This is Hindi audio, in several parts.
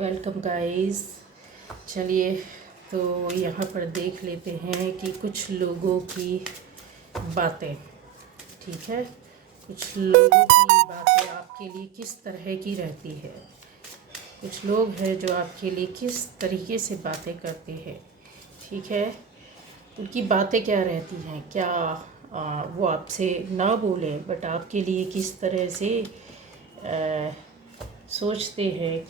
Welcome guys. चलिए तो यहाँ पर देख लेते हैं कि कुछ लोगों की बातें, ठीक है, कुछ लोगों की बातें आपके लिए किस तरह की रहती है। कुछ लोग हैं जो आपके लिए किस तरीके से बातें करते हैं, ठीक है। उनकी बातें क्या रहती हैं, क्या वो आपसे ना बोले बट आपके लिए किस तरह से सोचते हैं,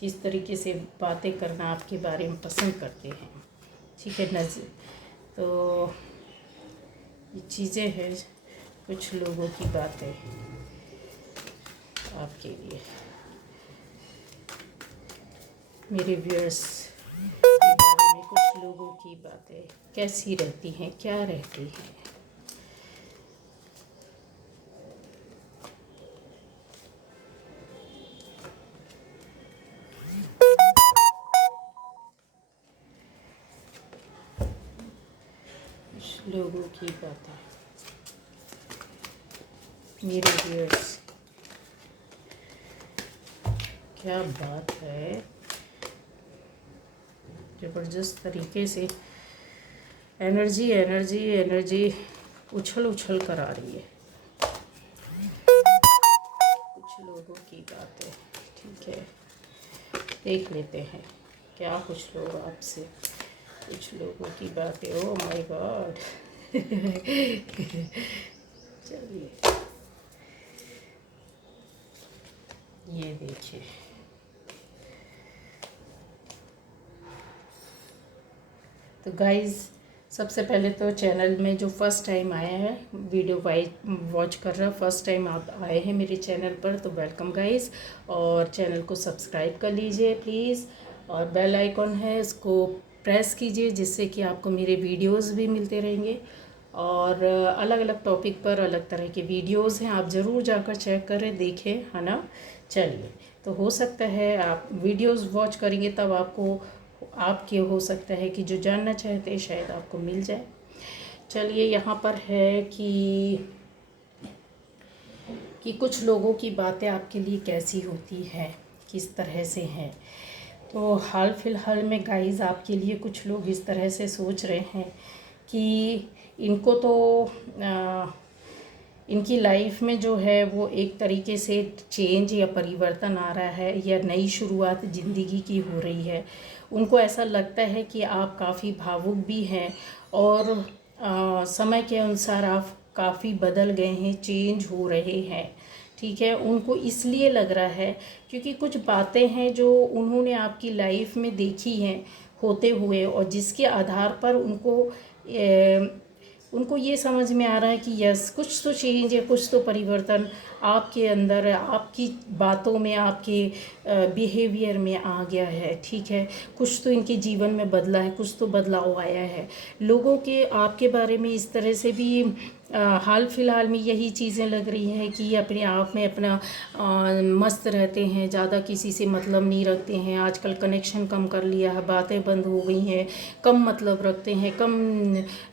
किस तरीके से बातें करना आपके बारे में पसंद करते हैं, ठीक है। तो ये चीज़ें हैं कुछ लोगों की बातें आपके लिए, मेरे व्यूअर्स के बारे में कुछ लोगों की बातें कैसी रहती हैं, क्या रहती हैं। कुछ लोगों की बातें, मेरे व्यूअर्स, क्या बात है, ज़बरदस्त तरीके से एनर्जी उछल उछल कर आ रही है। कुछ लोगों की बातें, ठीक है, देख लेते हैं क्या कुछ लोग आपसे, कुछ लोगों की बातें। ओ माय गॉड चलिए ये देखिए, तो गाइज़ सबसे पहले तो चैनल में जो फर्स्ट टाइम आया है, वीडियो वॉच कर रहा, फर्स्ट टाइम आप आए हैं मेरे चैनल पर, तो वेलकम गाइज़। और चैनल को सब्सक्राइब कर लीजिए प्लीज़, और बेल आइकॉन है इसको प्रेस कीजिए, जिससे कि आपको मेरे वीडियोस भी मिलते रहेंगे। और अलग अलग टॉपिक पर अलग तरह के वीडियोस हैं, आप ज़रूर जाकर चेक करें, देखें, है ना। चलिए, तो हो सकता है आप वीडियोस वॉच करेंगे तब आपके हो सकता है कि जो जानना चाहते हैं शायद आपको मिल जाए। चलिए यहाँ पर है कि कुछ लोगों की बातें आपके लिए कैसी होती है, किस तरह से हैं। तो हाल फिलहाल में गाइस आपके लिए कुछ लोग इस तरह से सोच रहे हैं कि इनको तो इनकी लाइफ में जो है वो एक तरीके से चेंज या परिवर्तन आ रहा है, या नई शुरुआत ज़िंदगी की हो रही है। उनको ऐसा लगता है कि आप काफ़ी भावुक भी हैं, और समय के अनुसार आप काफ़ी बदल गए हैं, चेंज हो रहे हैं, ठीक है। उनको इसलिए लग रहा है क्योंकि कुछ बातें हैं जो उन्होंने आपकी लाइफ में देखी हैं होते हुए, और जिसके आधार पर उनको ये समझ में आ रहा है कि यस, कुछ तो चेंज है, कुछ तो परिवर्तन आपके अंदर, आपकी बातों में, आपके बिहेवियर में आ गया है, ठीक है। कुछ तो इनके जीवन में बदला है, कुछ तो बदलाव आया है। लोगों के आपके बारे में इस तरह से भी हाल फिलहाल में यही चीज़ें लग रही हैं कि अपने आप में अपना मस्त रहते हैं, ज़्यादा किसी से मतलब नहीं रखते हैं, आजकल कनेक्शन कम कर लिया है, बातें बंद हो गई हैं, कम मतलब रखते हैं, कम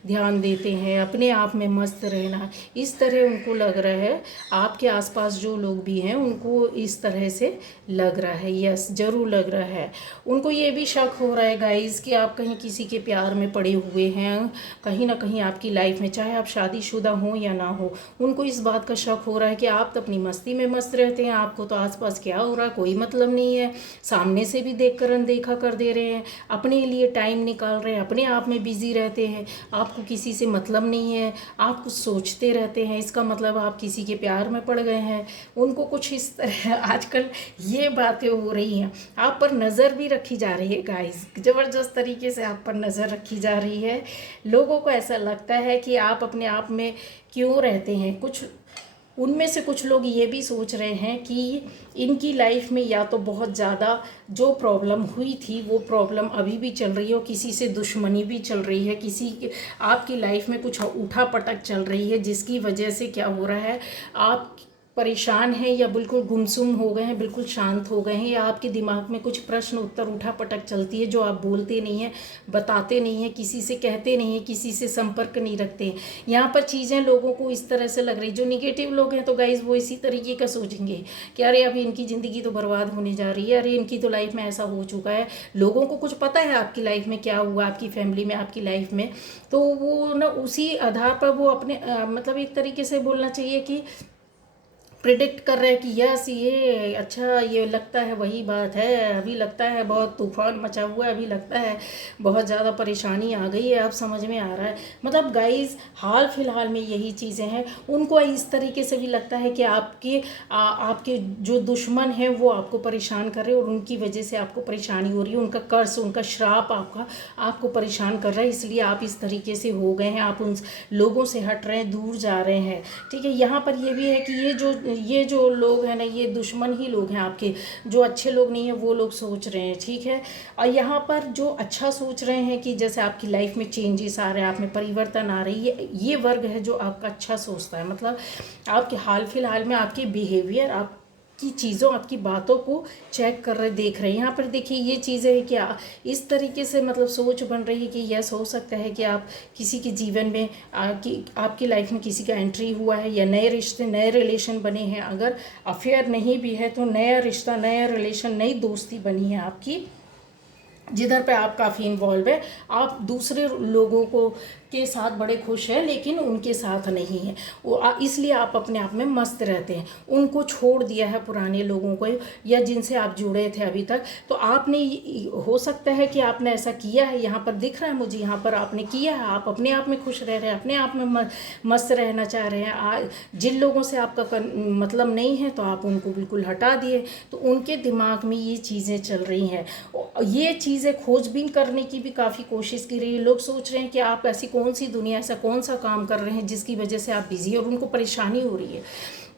ध्यान देते हैं, अपने आप में मस्त रहना, इस तरह उनको लग रहा है। आपके आसपास जो लोग भी हैं उनको इस तरह से लग रहा है, यस ज़रूर लग रहा है। उनको ये भी शक हो रहा है गाइज़ कि आप कहीं किसी के प्यार में पड़े हुए हैं, कहीं ना कहीं आपकी लाइफ में, चाहे आप शादीशुदा हो या ना हो, उनको इस बात का शक हो रहा है कि आप तो अपनी मस्ती में मस्त रहते हैं, आपको तो आसपास क्या हो रहा है कोई मतलब नहीं है, सामने से भी देख कर अनदेखा कर दे रहे हैं, अपने लिए टाइम निकाल रहे हैं, अपने आप में बिजी रहते हैं, आपको किसी से मतलब नहीं है, आप कुछ सोचते रहते हैं, इसका मतलब आप किसी के प्यार में पड़ गए हैं। उनको कुछ इस तरह आजकल ये बातें हो रही हैं, आप पर नज़र भी रखी जा रही है गाइस, ज़बरदस्त तरीके से आप पर नज़र रखी जा रही है। लोगों को ऐसा लगता है कि आप अपने आप में क्यों रहते हैं। कुछ उनमें से कुछ लोग ये भी सोच रहे हैं कि इनकी लाइफ में या तो बहुत ज़्यादा जो प्रॉब्लम हुई थी वो प्रॉब्लम अभी भी चल रही है, और किसी से दुश्मनी भी चल रही है, आपकी लाइफ में कुछ उठा पटक चल रही है, जिसकी वजह से क्या हो रहा है, आप परेशान हैं या बिल्कुल गुमसुम हो गए हैं, बिल्कुल शांत हो गए हैं, या आपके दिमाग में कुछ प्रश्न उत्तर उठा पटक चलती है जो आप बोलते नहीं हैं, बताते नहीं हैं, किसी से कहते नहीं हैं, किसी से संपर्क नहीं रखते हैं। यहाँ पर चीज़ें लोगों को इस तरह से लग रही, जो निगेटिव लोग हैं तो गाइज वो इसी तरीके का सोचेंगे कि अरे अभी इनकी ज़िंदगी तो बर्बाद होने जा रही है, अरे इनकी तो लाइफ में ऐसा हो चुका है। लोगों को कुछ पता है आपकी लाइफ में क्या हुआ, आपकी फैमिली में, आपकी लाइफ में, तो वो ना उसी आधार पर वो अपने मतलब एक तरीके से बोलना चाहिए कि प्रिडिक्ट कर रहे हैं कि यस ये अच्छा, ये लगता है वही बात है, अभी लगता है बहुत तूफान मचा हुआ है, अभी लगता है बहुत ज़्यादा परेशानी आ गई है, अब समझ में आ रहा है। मतलब गाइस हाल फिलहाल में यही चीज़ें हैं। उनको इस तरीके से भी लगता है कि आपके जो दुश्मन हैं वो आपको परेशान कर रहे हैं और उनकी वजह से आपको परेशानी हो रही है, उनका कर्ज, उनका श्राप आपको परेशान कर रहा है, इसलिए आप इस तरीके से हो गए हैं, आप उन लोगों से हट रहे हैं, दूर जा रहे हैं। ठीक है, यहाँ पर ये भी है कि ये जो लोग हैं ना, ये दुश्मन ही लोग हैं आपके, जो अच्छे लोग नहीं हैं वो लोग सोच रहे हैं। ठीक है, और यहाँ पर जो अच्छा सोच रहे हैं कि जैसे आपकी लाइफ में चेंजेस आ रहे हैं, आप में परिवर्तन आ रही है, ये वर्ग है जो आपका अच्छा सोचता है। मतलब आपके हाल फिलहाल में आपके बिहेवियर, की चीज़ों, आपकी बातों को चेक कर रहे, देख रहे हैं। यहाँ पर देखिए ये चीज़ें है कि इस तरीके से मतलब सोच बन रही है कि यस हो सकता है कि आप किसी के जीवन में आपकी लाइफ में किसी का एंट्री हुआ है, या नए रिश्ते, नए रिलेशन बने हैं। अगर अफेयर नहीं भी है तो नया रिश्ता, नया रिलेशन, नई दोस्ती बनी है आपकी, जिधर पे आप काफ़ी इन्वॉल्व है। आप दूसरे लोगों को के साथ बड़े खुश हैं लेकिन उनके साथ नहीं हैं, वो इसलिए आप अपने आप में मस्त रहते हैं। उनको छोड़ दिया है पुराने लोगों को, या जिनसे आप जुड़े थे अभी तक, तो आपने, हो सकता है कि आपने ऐसा किया है, यहाँ पर दिख रहा है मुझे, यहाँ पर आपने किया है। आप अपने आप में खुश रह रहे हैं, अपने आप में मस्त रहना चाह रहे हैं। जिन लोगों से आपका मतलब नहीं है तो आप उनको बिल्कुल हटा दिए, तो उनके दिमाग में ये चीज़ें चल रही हैं। ये चीज़ें खोजबीन करने की भी काफ़ी कोशिश की रही है। लोग सोच रहे हैं कि आप ऐसी कौन सी दुनिया, ऐसा कौन सा काम कर रहे हैं जिसकी वजह से आप बिजी हैं, और उनको परेशानी हो रही है।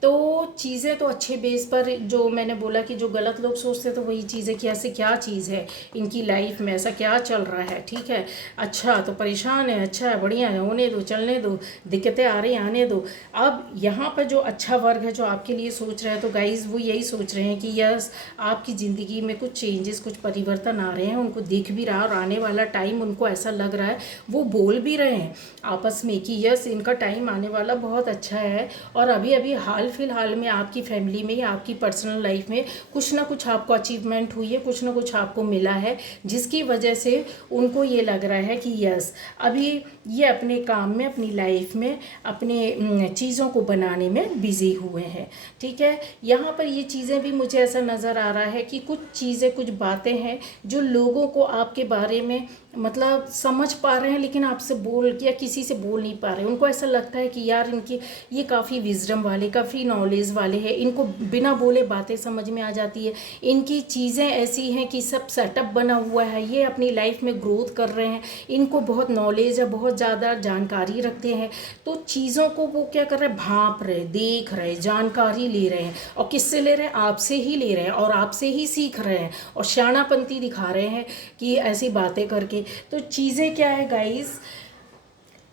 तो चीज़ें तो अच्छे बेस पर, जो मैंने बोला कि जो गलत लोग सोचते तो वही चीज़ें कि ऐसे क्या चीज़ है इनकी लाइफ में, ऐसा क्या चल रहा है। ठीक है, अच्छा तो परेशान है, अच्छा है, बढ़िया है, होने दो, चलने दो, दिक्कतें आ रही आने दो। अब यहाँ पर जो अच्छा वर्ग है जो आपके लिए सोच रहा है, तो गाइज वो यही सोच रहे हैं कि यस आपकी ज़िंदगी में कुछ चेंजेस, कुछ परिवर्तन आ रहे हैं, उनको दिख भी रहा, और आने वाला टाइम उनको ऐसा लग रहा है, वो बोल भी रहे हैं आपस में कि यस इनका टाइम आने वाला बहुत अच्छा है। और अभी अभी हाल फिलहाल में आपकी फैमिली में या आपकी पर्सनल लाइफ में कुछ ना कुछ आपको अचीवमेंट हुई है, कुछ ना कुछ आपको मिला है, जिसकी वजह से उनको ये लग रहा है कि यस अभी ये अपने काम में, अपनी लाइफ में, अपने चीज़ों को बनाने में बिजी हुए हैं। ठीक है, यहाँ पर ये चीज़ें भी मुझे ऐसा नज़र आ रहा है कि कुछ चीज़ें, कुछ बातें हैं जो लोगों को आपके बारे में मतलब समझ पा रहे हैं, लेकिन आपसे बोल या किसी से बोल नहीं पा रहे। उनको ऐसा लगता है कि यार इनकी ये काफ़ी विजडम वाले, काफ़ी नॉलेज वाले हैं, इनको बिना बोले बातें समझ में आ जाती है, इनकी चीज़ें ऐसी हैं कि सब सेटअप बना हुआ है, ये अपनी लाइफ में ग्रोथ कर रहे हैं, इनको बहुत नॉलेज है, बहुत ज़्यादा जानकारी रखते हैं। तो चीज़ों को वो क्या कर रहे हैं, भांप रहे, देख रहे, जानकारी ले रहे हैं, और किससे ले रहे हैं, आपसे ही ले रहे हैं, और आपसे ही सीख रहे हैं, और शानापंती दिखा रहे हैं कि ऐसी बातें करके। तो चीज़ें क्या है गाइस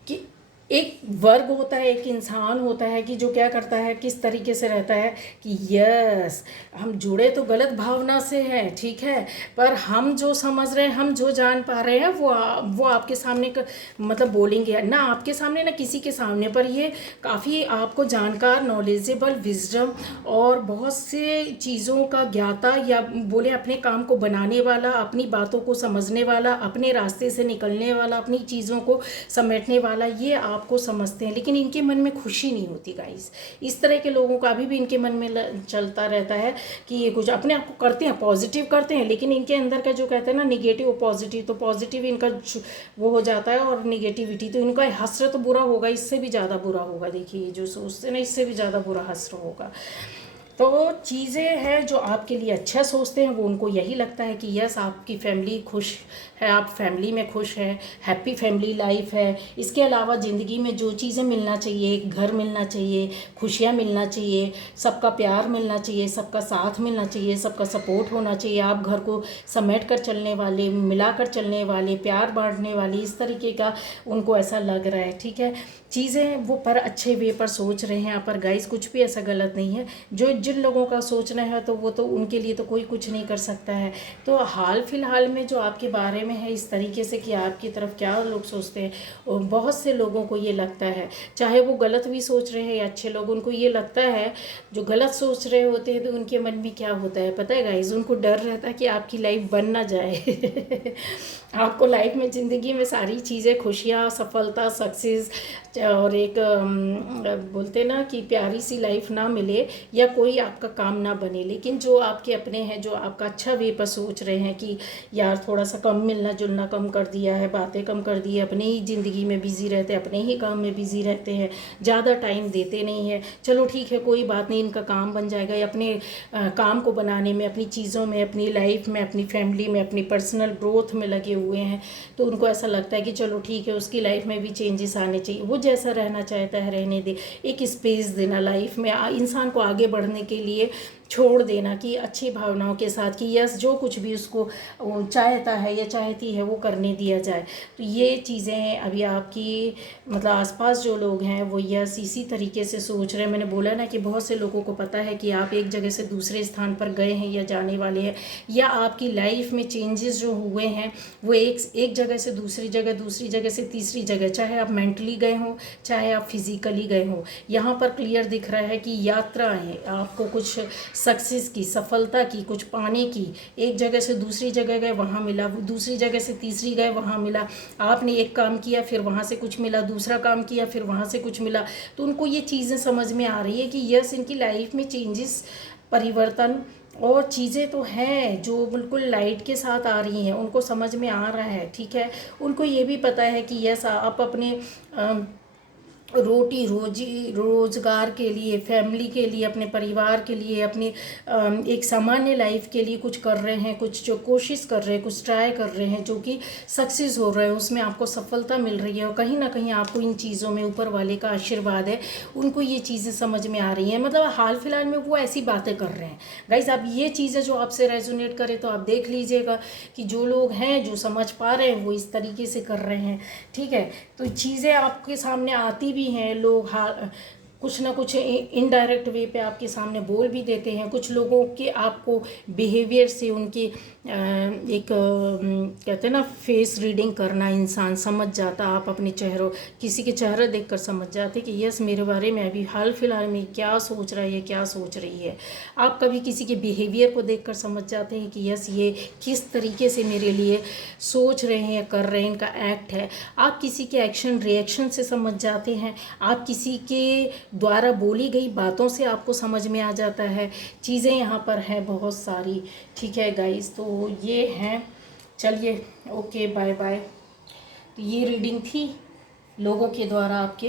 कि एक वर्ग होता है, एक इंसान होता है कि जो क्या करता है, किस तरीके से रहता है कि यस हम जुड़े तो गलत भावना से हैं, ठीक है, पर हम जो समझ रहे हैं, हम जो जान पा रहे हैं वो आपके सामने मतलब बोलेंगे ना, आपके सामने ना किसी के सामने, पर ये काफ़ी आपको जानकार, नॉलेजेबल, विजडम और बहुत से चीज़ों का ज्ञाता, या बोले अपने काम को बनाने वाला, अपनी बातों को समझने वाला, अपने रास्ते से निकलने वाला, अपनी चीज़ों को समेटने वाला, ये आपको समझते हैं, लेकिन इनके मन में खुशी नहीं होती गाइस। इस तरह के लोगों का अभी भी इनके मन में चलता रहता है कि ये कुछ अपने आप को करते हैं, पॉजिटिव करते हैं, लेकिन इनके अंदर का जो कहते हैं ना निगेटिव पॉजिटिव, तो पॉजिटिव इनका वो हो जाता है, और निगेटिविटी तो इनका हसरत बुरा होगा, इससे भी ज़्यादा बुरा होगा। देखिए जो सोचते हैं ना, इससे भी ज़्यादा बुरा हसर होगा। तो चीज़ें हैं जो आपके लिए अच्छा सोचते हैं, वो उनको यही लगता है कि यस आपकी फैमिली खुश है, आप फैमिली में खुश है, हैप्पी फैमिली लाइफ है। इसके अलावा ज़िंदगी में जो चीज़ें मिलना चाहिए, एक घर मिलना चाहिए, खुशियाँ मिलना चाहिए, सबका प्यार मिलना चाहिए, सबका साथ मिलना चाहिए, सबका सपोर्ट होना चाहिए, आप घर को समेट कर चलने वाले, मिलाकर चलने वाले, प्यार बांटने वाले, इस तरीके का उनको ऐसा लग रहा है। ठीक है, चीज़ें वो पर अच्छे वे पर सोच रहे हैं। यहाँ पर गाइस कुछ भी ऐसा गलत नहीं है, जो जिन लोगों का सोचना है तो वो तो उनके लिए तो कोई कुछ नहीं कर सकता है। तो हाल फिलहाल में जो आपके बारे में है इस तरीके से कि आपकी तरफ क्या लोग सोचते हैं, और बहुत से लोगों को ये लगता है, चाहे वो गलत भी सोच रहे हैं या अच्छे लोग, उनको ये लगता है, जो गलत सोच रहे होते हैं तो उनके मन में क्या होता है पता है गाइस, उनको डर रहता है कि आपकी लाइफ बन ना जाए आपको लाइफ में, ज़िंदगी में सारी चीज़ें, खुशियाँ, सफलता, सक्सेस और एक बोलते ना कि प्यारी सी लाइफ ना मिले, या कोई आपका काम ना बने। लेकिन जो आपके अपने हैं, जो आपका अच्छा वे पर सोच रहे हैं कि यार थोड़ा सा कम मिलना जुलना कम कर दिया है, बातें कम कर दी है, अपने ही ज़िंदगी में बिज़ी रहते हैं, अपने ही काम में बिज़ी रहते हैं, ज़्यादा टाइम देते नहीं है, चलो ठीक है कोई बात नहीं, इनका काम बन जाएगा, या अपने काम को बनाने में, अपनी चीज़ों में, अपनी लाइफ में, अपनी फैमिली में, अपनी पर्सनल ग्रोथ में लगे हुए हैं। तो उनको ऐसा लगता है कि चलो ठीक है उसकी लाइफ में भी चेंजेस आने चाहिए, वो जैसा रहना चाहता है रहने दे, एक स्पेस देना लाइफ में, इंसान को आगे बढ़ने के लिए छोड़ देना, कि अच्छी भावनाओं के साथ कि यस जो कुछ भी उसको वो चाहता है या चाहती है वो करने दिया जाए। तो ये चीज़ें अभी आपकी मतलब आसपास जो लोग हैं वो यस इसी तरीके से सोच रहे हैं। मैंने बोला ना कि बहुत से लोगों को पता है कि आप एक जगह से दूसरे स्थान पर गए हैं या जाने वाले हैं, या आपकी लाइफ में चेंजेस जो हुए हैं वो एक जगह से दूसरी जगह से तीसरी जगह, चाहे आप मेंटली गए हों चाहे आप फिजिकली गए हों, यहाँ पर क्लियर दिख रहा है कि यात्रा है, आपको कुछ सक्सेस की, सफलता की, कुछ पाने की, एक जगह से दूसरी जगह गए वहाँ मिला, दूसरी जगह से तीसरी गए वहाँ मिला, आपने एक काम किया फिर वहाँ से कुछ मिला, दूसरा काम किया फिर वहाँ से कुछ मिला। तो उनको ये चीज़ें समझ में आ रही है कि यस इनकी लाइफ में चेंजेस, परिवर्तन और चीज़ें तो हैं जो बिल्कुल लाइट के साथ आ रही हैं, उनको समझ में आ रहा है। ठीक है, उनको ये भी पता है कि यस आप अपने रोटी रोजी रोज़गार के लिए, फैमिली के लिए, अपने परिवार के लिए, अपनी एक सामान्य लाइफ के लिए कुछ कर रहे हैं, कुछ जो कोशिश कर रहे हैं, कुछ ट्राई कर रहे हैं, जो कि सक्सेस हो रहा है, उसमें आपको सफलता मिल रही है, और कहीं ना कहीं आपको इन चीज़ों में ऊपर वाले का आशीर्वाद है। उनको ये चीज़ें समझ में आ रही हैं, मतलब हाल फिलहाल में वो ऐसी बातें कर रहे हैं। गाइस अब ये चीज़ें जो आपसे रेजोनेट करे तो आप देख लीजिएगा कि जो लोग हैं जो समझ पा रहे हैं वो इस तरीके से कर रहे हैं। ठीक है, तो चीज़ें आपके सामने आती भी हैं, लोग कुछ ना कुछ इनडायरेक्ट वे पे आपके सामने बोल भी देते हैं। कुछ लोगों के आपको बिहेवियर से उनकी एक कहते हैं ना फेस रीडिंग करना, इंसान समझ जाता, आप अपने चेहरों, किसी के चेहरा देखकर समझ जाते कि यस मेरे बारे में अभी हाल फिलहाल में क्या सोच रहा है, क्या सोच रही है। आप कभी किसी के बिहेवियर को देखकर समझ जाते हैं कि यस ये किस तरीके से मेरे लिए सोच रहे हैं या कर रहे हैं, इनका एक्ट है। आप किसी के एक्शन रिएक्शन से समझ जाते हैं, आप किसी के द्वारा बोली गई बातों से आपको समझ में आ जाता है। चीज़ें यहाँ पर हैं बहुत सारी। ठीक है गाइस, तो ये हैं, चलिए ओके बाय बाय। तो ये रीडिंग थी लोगों के द्वारा आपके